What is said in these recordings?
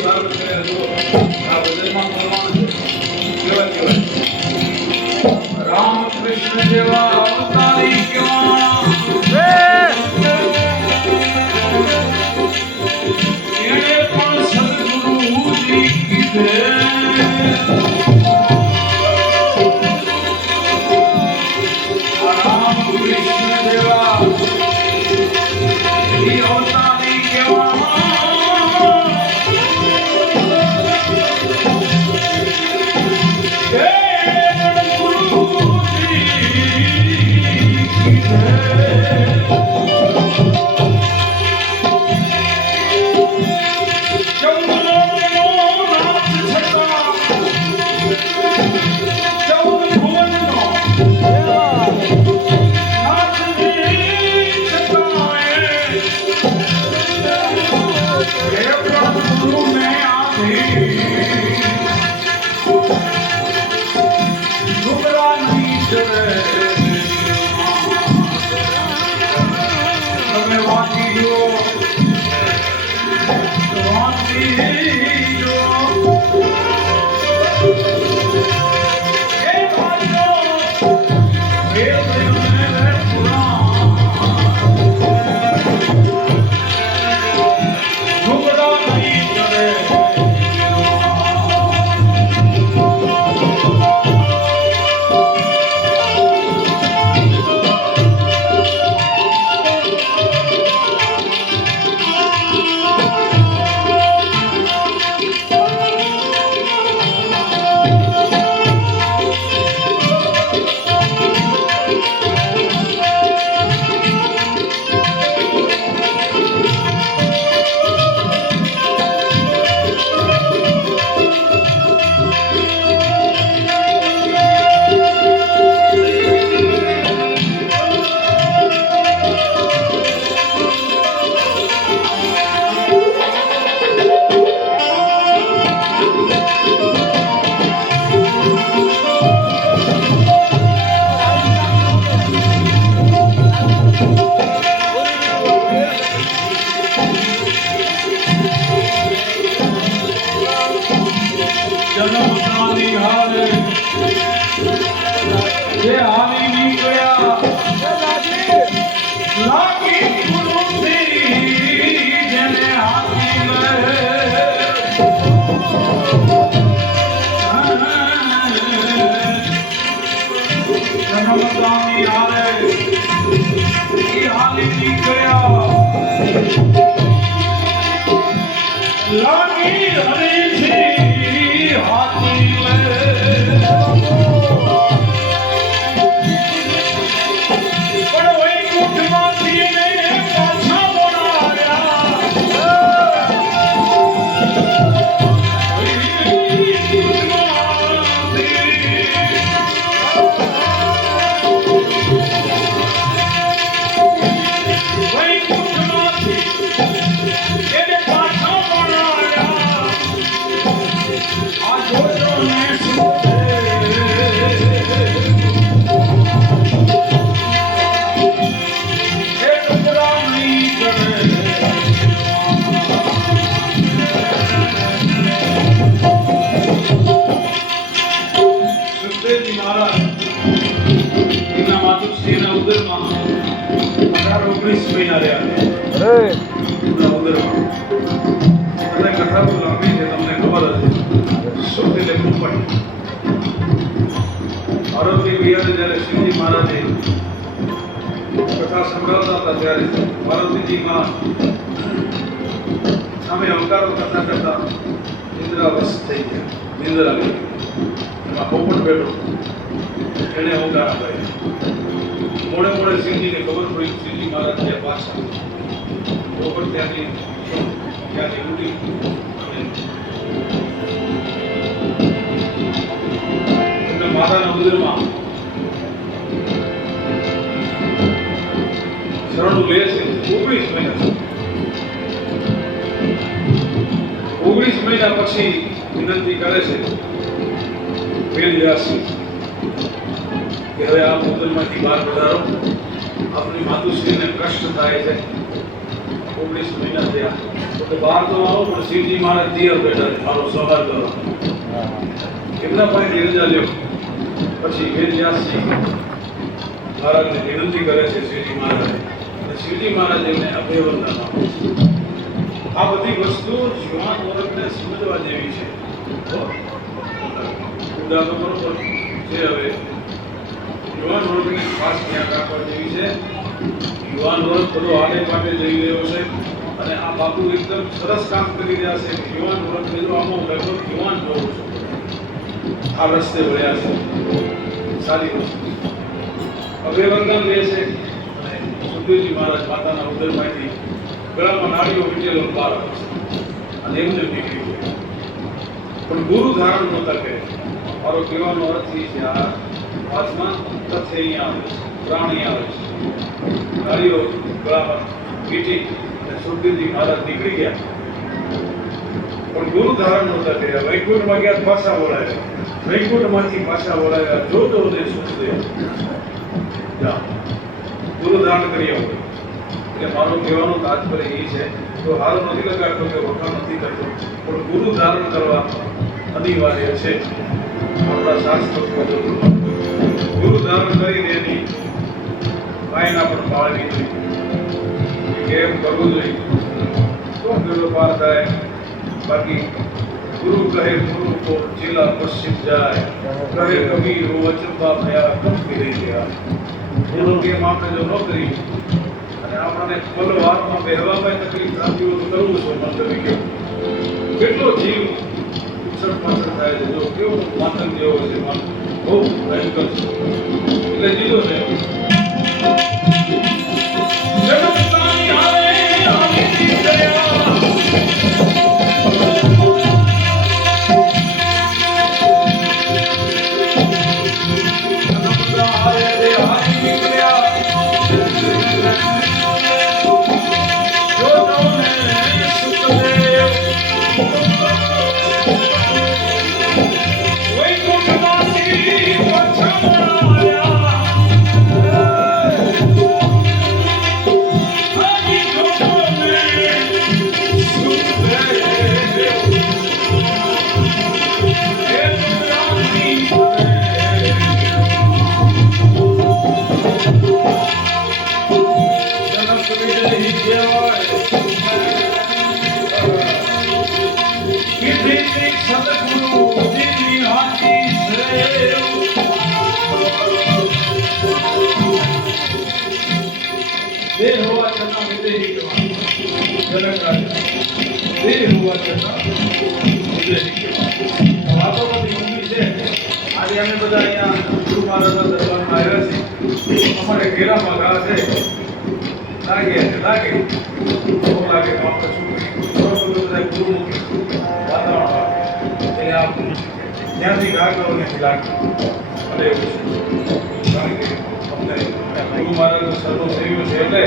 સારું કરે તો આ ભજનમાં બોલવાનું છે કેવા રામ કૃષ્ણ જેવા અવતારી કેવા એને પણ સદગુરુજી કીધે 19 મહિના થયા તો બહાર તો આવો પણ શિવજી મહારાજ તૈયાર બેઠા છે મારો સવાલ કરો એમના પાસેથી રજા લ્યો પછી વેદવ્યાસજી મહારાજને વિનંતી કરે છે શિવજી મહારાજ અને શિવજી મહારાજ એમને અભયવંદન આપે છે આ બધી વસ્તુ યુવાન વર્ગને સમજવા જેવી છે ઉદાહરણ બરોબર છે હવે યુવાન વર્ગને ખાસ ધ્યાન રાખવા જેવી છે યુવાન વર્ગ બધો આને માટે જઈ રહ્યો છે અને આ બાપુ એકદમ સરસ કામ કરી રહ્યા છે યુવાન વર્ગને જો આમાં લગભગ યુવાન જોઉં છું આ રસ્તે વળ્યા છે સારી વસ્તુ અભયવંદન લે છે અને સુખદેવજી મહારાજ માતાના ઉદરમાંથી ગળામાં નાળીઓ વીટેલો બહાર આવે છે અને એમને નીકળી ગયો પણ ગુરુ ધારણ નહોતા કરે મારો કહેવાનો અર્થ એ છે આ વાતમાં તથ્ય અહીંયા આવે છે પ્રાણી આવે છે નાળીઓ ગળામાં વીટી અને સુખદેવજી મહારાજ નીકળી ગયા પણ ગુરુ ધારણ નહોતા કર્યા વૈકુંઠમાં ગયા પાછા બોલાવ્યા વૈકુંઠમાંથી પાછા બોલાવ્યા જો તો ઉદય સુખદેવ ગુરુ ધારણ કરી આવો એટલે મારો કહેવાનો તાત્પર્ય એ છે તો હાલ નથી લગાડતો કે વખાણ નથી કરતો પણ ગુરુ ધારણ કરવા અનિવાર્ય છે આપણા શાસ્ત્રો ગુરુ ધારણ કરીને એની વાયના પણ પાળવી જોઈએ કેમ કરવું જોઈએ તો પેલો પાર થાય બાકી ગુરુ કહે ગુરુ કો જિલ્લા પશ્ચિમ જાય કહે કબીર હો અચંબા ભયા કમ રહી ગયા એનો કેમ આપણે જો ન કરી અને આપણને પલવારમાં બેહવામાં તકલીફ થતી હોય તો કરવું છે મંતવ્ય કેવું કેટલો જીવ ઉછળ પાછળ થાય છે જો કેવો માતંગ જેવો છે મન બહુ ભયંકર છે એટલે જીલો છે જગતની હારે આવી ગયા અમે બધા અહીંયા ગુરુ મહારાજના દરબારમાં આવ્યા છીએ અમારે ઘેરામાં ઘા છે લાગે બહુ લાગે તો આપણે શું કરીએ બધા ગુરુમુખી વાતાવરણ એટલે આપ જ્યાંથી ઘા કરો ત્યાંથી લાગે ભલે એવું છે કારણ કે અમને ગુરુ મહારાજનું સર્વ થયું છે એટલે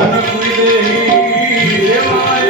જનક વિદેહી દેવાય